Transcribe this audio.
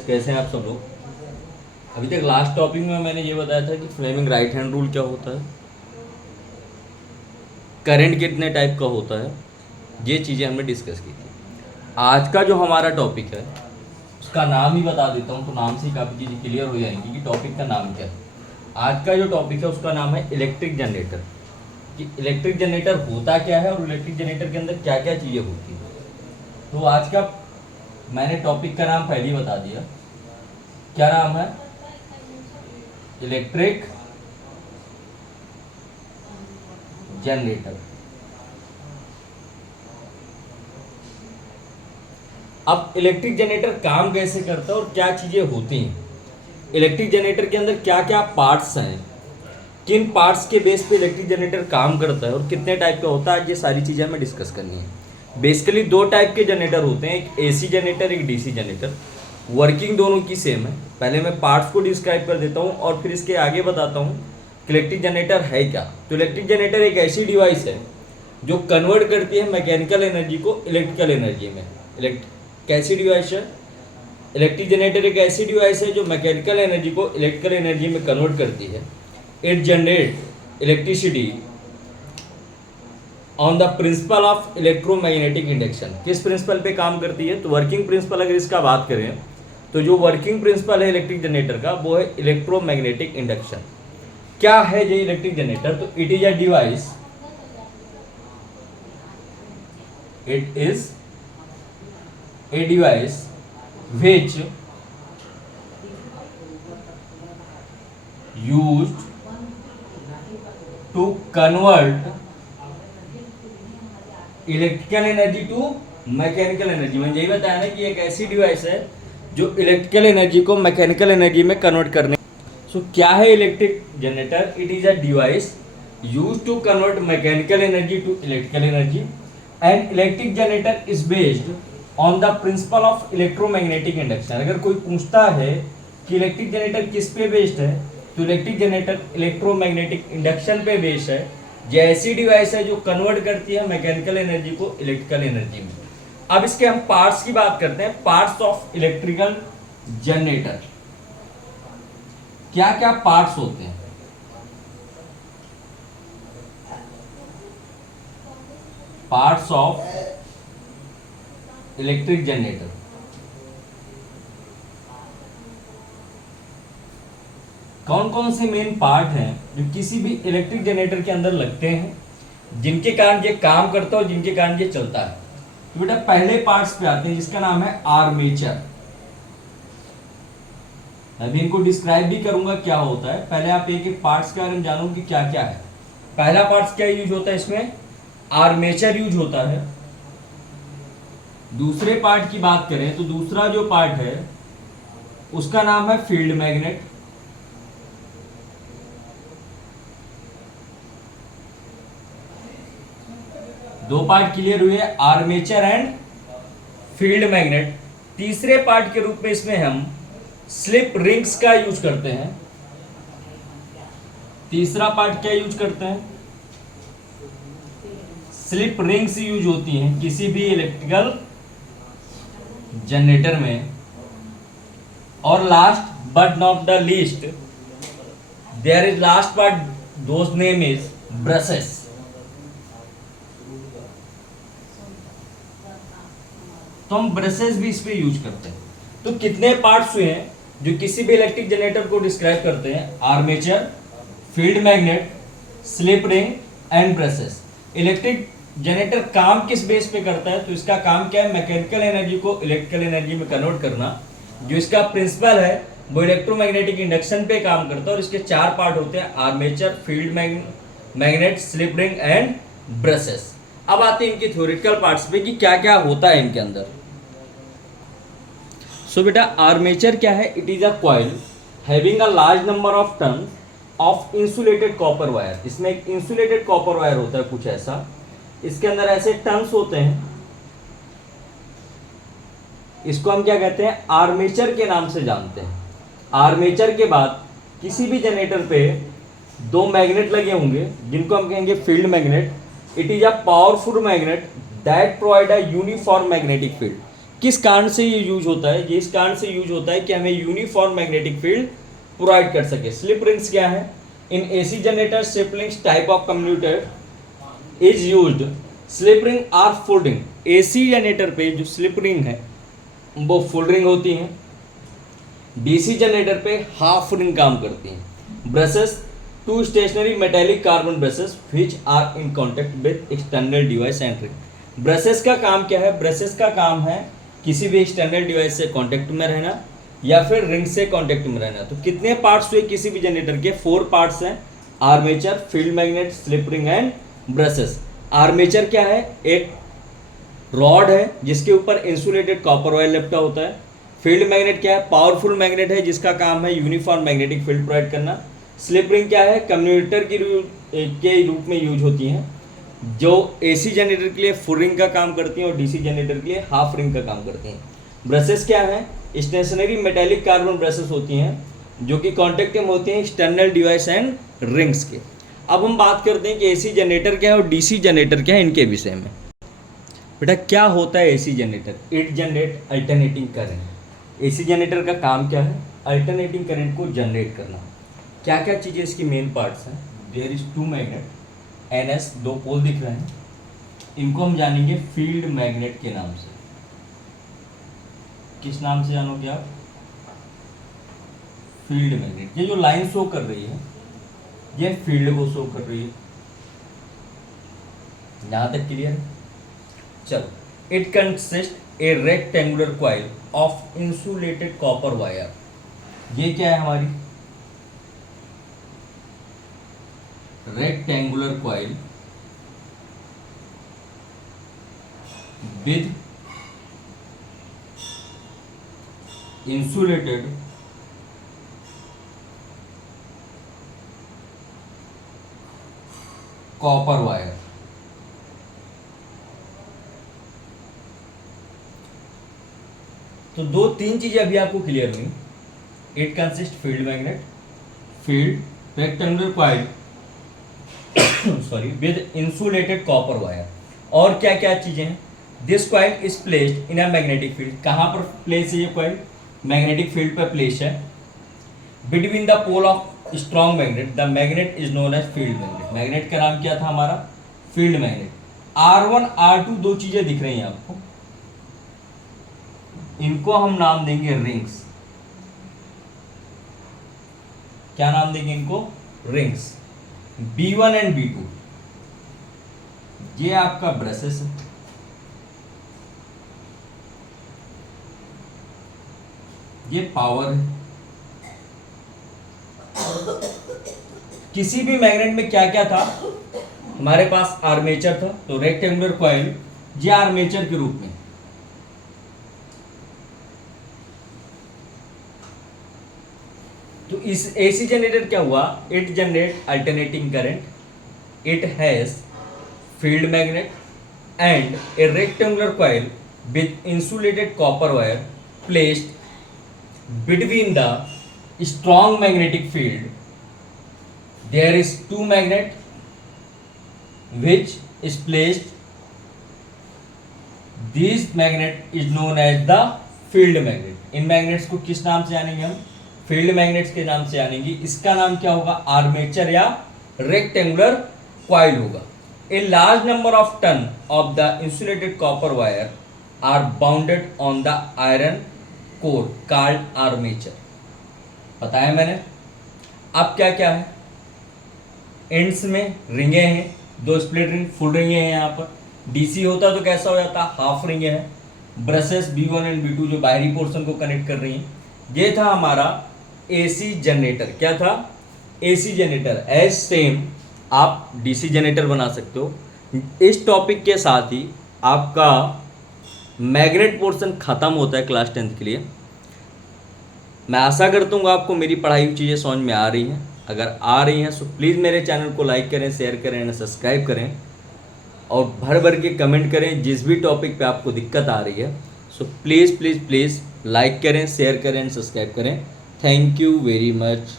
Guys, कैसे हैं आप सब लोग। अभी तक लास्ट टॉपिक में मैंने ये बताया था कि फ्लेमिंग राइट हैंड रूल क्या होता है, करंट कितने टाइप का होता है, ये चीज़ें हमने डिस्कस की थी। आज का जो हमारा टॉपिक है उसका नाम ही बता देता हूँ, तो नाम से ही काफ़ी चीज़ें क्लियर हो जाएंगी कि टॉपिक का नाम क्या है। आज का जो टॉपिक है उसका नाम है इलेक्ट्रिक जनरेटर, कि इलेक्ट्रिक जनरेटर होता क्या है और इलेक्ट्रिक जनरेटर के अंदर क्या क्या चीज़ें होती हैं। तो आज का मैंने टॉपिक का नाम पहले ही बता दिया, क्या नाम है, इलेक्ट्रिक जनरेटर। अब इलेक्ट्रिक जनरेटर काम कैसे करता है और क्या चीज़ें होती हैं, इलेक्ट्रिक जनरेटर के अंदर क्या क्या पार्ट्स हैं, किन पार्ट्स के बेस पे इलेक्ट्रिक जनरेटर काम करता है और कितने टाइप का होता है, ये सारी चीज़ें हमें डिस्कस करनी है। बेसिकली दो टाइप के जनरेटर होते हैं, एक एसी जनरेटर, एक डीसी जनरेटर। वर्किंग दोनों की सेम है। पहले मैं पार्ट्स को डिस्क्राइब कर देता हूँ और फिर इसके आगे बताता हूँ कि इलेक्ट्रिक जनरेटर है क्या। तो इलेक्ट्रिक जनरेटर एक ऐसी डिवाइस है जो कन्वर्ट करती है मैकेनिकल एनर्जी को इलेक्ट्रिकल एनर्जी में। कैसी डिवाइस है, इलेक्ट्रिक जनरेटर एक ऐसी डिवाइस है जो मैकेनिकल एनर्जी को इलेक्ट्रिकल एनर्जी में कन्वर्ट करती है। It generate electricity on the principle of electromagnetic induction. किस प्रिंसिपल पे काम करती है, तो वर्किंग प्रिंसिपल अगर इसका बात करें तो जो वर्किंग प्रिंसिपल है इलेक्ट्रिक जनरेटर का वो है इलेक्ट्रोमैग्नेटिक इंडक्शन। क्या है ये इलेक्ट्रिक जनरेटर, तो it is a device, it is a device which used to convert electrical energy to mechanical energy. मैंने यही बताया ना कि एक ऐसी डिवाइस है जो इलेक्ट्रिकल एनर्जी को मैकेनिकल एनर्जी में कन्वर्ट करने। सो क्या है electric generator, it is a device use to convert mechanical energy to electrical energy and electric generator is based on the principle of electromagnetic induction. अगर कोई पूछता है कि इलेक्ट्रिक जनरेटर किस पे बेस्ड है, तो इलेक्ट्रिक जनरेटर इलेक्ट्रोमैग्नेटिक इंडक्शन पे बेस्ड है। ये ऐसी डिवाइस है जो कन्वर्ट करती है मैकेनिकल एनर्जी को इलेक्ट्रिकल एनर्जी में। अब इसके हम पार्ट्स की बात करते हैं, पार्ट्स ऑफ इलेक्ट्रिकल जनरेटर। क्या क्या पार्ट्स होते हैं, पार्ट्स ऑफ इलेक्ट्रिक जनरेटर। कौन कौन से मेन पार्ट हैं जो किसी भी इलेक्ट्रिक जनरेटर के अंदर लगते हैं, जिनके कारण ये काम करता है और जिनके कारण ये चलता है। तो बेटा पहले पार्ट्स पे आते हैं जिसका नाम है आर्मेचर। मैं भी इनको डिस्क्राइब भी करूंगा क्या होता है, पहले आप एक एक पार्ट्स के बारे में जानो कि क्या क्या है। पहला पार्ट्स क्या यूज होता है इसमें, आर्मेचर यूज होता है। दूसरे पार्ट की बात करें तो दूसरा जो पार्ट है उसका नाम है फील्ड मैग्नेट। दो पार्ट क्लियर हुए, आर्मेचर एंड फील्ड मैग्नेट। तीसरे पार्ट के रूप में इसमें हम स्लिप रिंग्स का यूज करते हैं। तीसरा पार्ट क्या यूज करते हैं, स्लिप रिंग्स यूज होती हैं किसी भी इलेक्ट्रिकल जनरेटर में। और last but not the least there is last part, those name is brushes. तो हम ब्रशेस भी इस पे यूज करते हैं। तो कितने पार्ट्स हुए हैं जो किसी भी इलेक्ट्रिक जनरेटर को डिस्क्राइब करते हैं, armature, field magnet, slip ring and brushes. Electric generator काम किस बेस पे करता है, तो इसका काम क्या है, मैकेनिकल एनर्जी को इलेक्ट्रिकल एनर्जी में कन्वर्ट करना। जो इसका प्रिंसिपल है वो इलेक्ट्रोमैग्नेटिक इंडक्शन पे काम करता है। और इसके चार पार्ट होते हैं, armature, field magnet, slip ring and brushes. अब आते हैं इनके थ्योरेटिकल पार्ट्स पे कि क्या क्या होता है इनके अंदर। सो बेटा आर्मेचर क्या है, it is a coil having a large number of turn off insulated copper wire. इसमें एक इंसुलेटेड कॉपर वायर होता है कुछ ऐसा, इसके अंदर ऐसे टर्न्स होते हैं, इसको हम क्या कहते हैं, आर्मेचर के नाम से जानते हैं। आर्मेचर के बाद किसी भी जनरेटर पे दो मैग्नेट लगे होंगे जिनको हम कहेंगे field magnet. It is a powerful magnet that provide a uniform magnetic field. किस कारण से ये यूज होता है? ये इस कारण से यूज होता है कि हमें यूनिफॉर्म मैग्नेटिक फील्ड प्रोवाइड कर सके। स्लिप रिंग्स क्या है? In AC generator slip rings type of commutator is used. Slip ring are full ring. AC generator पे जो स्लिप रिंग है वो फुल रिंग होती हैं, डीसी जनरेटर पे हाफ रिंग काम करती हैं। Brushes, two stationary metallic carbon brushes which are in contact with external device and ring. Brushes का काम क्या है? ब्रशेस का काम है किसी भी एक्सटर्नल डिवाइस से कांटेक्ट में रहना या फिर रिंग से कांटेक्ट में रहना। तो कितने पार्ट्स हुए किसी भी जनरेटर के? 4 पार्ट्स हैं, armature, field magnet, slip ring and brushes. Armature क्या है? एक रॉड है जिसके ऊपर इंसुलेटेड कॉपर वायर लिपटा होता है। फील्ड मैग्नेट क्या है? पावरफुल मैग्नेट है जिसका काम है यूनिफॉर्म मैग्नेटिक फील्ड प्रोवाइड करना। स्लिप रिंग क्या है? कम्यूटेटर के रूप में यूज होती हैं, जो एसी जनरेटर के लिए फुल रिंग का काम करती हैं और डीसी जनरेटर के लिए हाफ रिंग का काम करती हैं। ब्रशेस क्या है? स्टेशनरी मेटेलिक कार्बन ब्रशेस होती हैं जो कि कॉन्टेक्ट में होती हैं एक्सटर्नल डिवाइस एंड रिंग्स के। अब हम बात करते हैं कि एसी जनरेटर क्या है और डीसी जनरेटर क्या है, इनके विषय में। बेटा क्या होता है AC generator? It generate alternating current. AC generator का काम क्या है? अल्टरनेटिंग करंट को जनरेट करना। क्या क्या चीज़ें इसकी मेन पार्ट्स हैं? देयर इज 2 मैग्नेट, NS 2 पोल दिख रहे हैं, इनको हम जानेंगे फील्ड मैग्नेट के नाम से। किस नाम से जानोगे आप? Field magnet. ये जो लाइन शो कर रही है ये फील्ड को शो कर रही है। यहां तक क्लियर है? चलो। It consist a rectangular coil of insulated copper wire. ये क्या है हमारी? Rectangular coil with insulated copper wire. तो 2-3 चीजें अभी आपको क्लियर हुई। It consist field magnet, field rectangular coil sorry with insulated copper wire. और क्या क्या चीजें हैं? This coil is placed in a magnetic field. कहां पर प्लेस है ये कॉइल? मैग्नेटिक फील्ड पर प्लेस है। Between the pole of strong magnet the magnet is known as field magnet. Magnet का नाम क्या था हमारा? Field magnet. R1 R2 2 चीजें दिख रही हैं आपको, इनको हम नाम देंगे रिंग्स। क्या नाम देंगे इनको? रिंग्स। B1 एंड B2 ये आपका ब्रशेस है। ये पावर है। किसी भी मैग्नेट में क्या क्या था? हमारे पास आर्मेचर था, तो रेक्टेंगुलर कॉइल ये आर्मेचर के रूप में। तो इस एसी जनरेटर क्या हुआ? It generate alternating current, it has field magnet and A rectangular coil with insulated copper wire placed between the strong magnetic field. There is 2 magnet which is placed. This magnet is known as the field magnet. In magnets को किस नाम से जानेंगे हम? Field magnets के नाम से जानेंगे। इसका नाम क्या होगा? आर्मेचर या रेक्टेंगुलर कॉइल होगा। A large number of turn of the insulated copper wire are bounded on the iron core called armature. बताया मैंने। अब क्या क्या है? एंड्स में रिंगे हैं, 2 स्प्लिट रिंग, फुल रिंगे हैं। यहाँ पर डीसी होता तो कैसा हो जाता? हाफ रिंगे हैं। ब्रशेस B1 एंड B2 जो बाहरी पोर्शन को कनेक्ट कर रही हैं। ये था हमारा एसी जनरेटर। क्या था? AC generator. एज सेम आप डीसी जनरेटर बना सकते हो। इस टॉपिक के साथ ही आपका मैग्नेट पोर्शन खत्म होता है क्लास 10th के लिए। मैं आशा करता हूँ आपको मेरी पढ़ाई हुई चीज़ें समझ में आ रही हैं। अगर आ रही हैं तो प्लीज़ मेरे चैनल को लाइक करें, शेयर करें और सब्सक्राइब करें, और भर भर के कमेंट करें जिस भी टॉपिक पे आपको दिक्कत आ रही है। So please please please like करें, शेयर करें, सब्सक्राइब करें। Thank you very much.